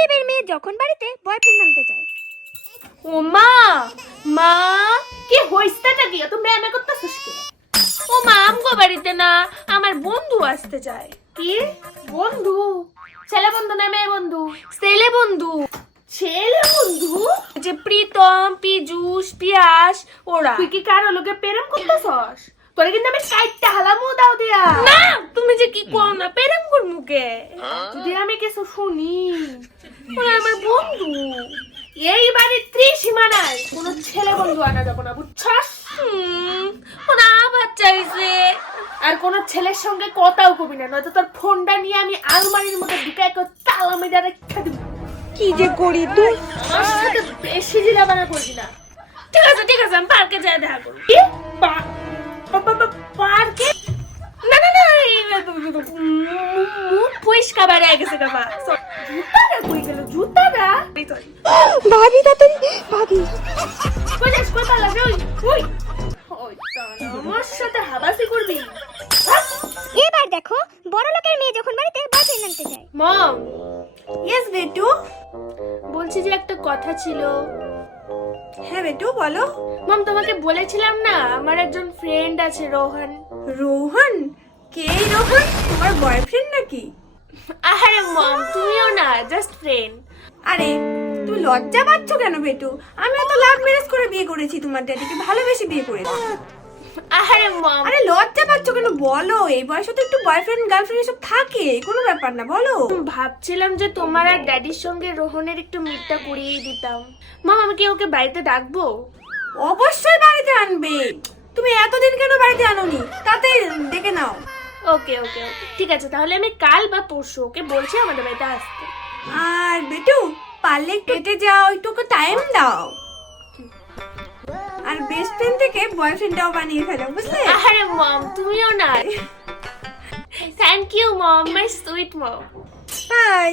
গরিবের মেয়ে যখন বাড়িতে বয়ফ্রেন্ড আনতে চায় ও মা! মা! কি হইছেটা কি? এত ম্যামে করতেছিস কি? ও মা আমগো বাড়িতে না আমার বন্ধু আসতে চায় কি? বন্ধু? ছেলে বন্ধু না মেয়ে বন্ধু? ছেলে বন্ধু। ছেলে বন্ধু? যে প্রীতম পিজুস পিয়াস ওরা। তুই কি কারও লোকে প্রেম করতেছস? তোরে কিন্তু আমি সাইডটা হালামু দাও দিয়া। না যে কি করো না প্রেম কর মুখে যদি আমি কিছু শুনি। ওরা আমার বন্ধু। এই বাড়ির ত্রিসীমানায় কোনো ছেলে বন্ধু আনা যাবে না বুঝছস? ওরা আবার চাইছে। আর কোন ছেলের সঙ্গে কথাও কবি না নয়তো তোর ফোনটা নিয়ে আমি আলমারির মধ্যে ঢুকে একটা তালা মেরে রেখে দিব। কি যে করি তুই? আমার সাথে বেশি জিলাবানা করবি না। ঠিক আছে ঠিক আছে আমি পার্কে যাই দেখা করব। পরিষ্কার বাইরে গেছে বাবা। জুতাটা কই গেল? জুতাটা? ভাবি তাড়াতাড়ি ভাবি। কই যাস কই পালা? ওই। ওই আমার সাথে হাবাসি করবি? এবার দেখো বড় লোকের মেয়ে যখন বাড়িতে বয়ফ্রেন্ড আনতে চায় মম ইয়েস বেটু। বলছি যে একটা কথা ছিল। হ্যাঁ বেটু বলো। মম তোমাকে বলেছিলাম না আমার একজন ফ্রেন্ড আছে রোহন। রোহন? কে রোহন? তোমার বয়ফ্রেন্ড নাকি? আরে মম তুমিও না জাস্ট ফ্রেন্ড আরে তুমি লজ্জা পাচ্ছ কেন বেটু? আমিও তো লাভ ম্যারেজ করে বিয়ে করেছি তোমার ড্যাডিকে ভালোবেসে বিয়ে করেছি। আরে মম। আরে লজ্জা পাচ্ছ কেন? বলো এই বয়সে তো একটু বয়ফ্রেন্ড গার্লফ্রেন্ড এসব থাকে কোনো ব্যাপার না বলো। ভাবছিলাম যে তোমার আর ড্যাডির সঙ্গে রোহনের একটু মিটটা করিয়ে দিতাম। মম আমি কি ওকে বাড়িতে ডাকবো? অবশ্যই বাড়িতে আনবে। তুমি এতদিন কেন বাড়িতে আনোনি? তাতে ডেকে নাও। ওকে ওকে ওকে ঠিক আছে তাহলে আমি কাল বা পরশু ওকে বলছি আমাদের বাড়িতে আসতে। আর বেটু পারলে কেটে যাও একটু টাইম দাও। আর বেস্ট ফ্রেন্ড থেকে বয়ফ্রেন্ডটাও বানিয়ে ফেলো বুঝলে? আরে মম তুমিও না। Thank you mom my sweet mom bye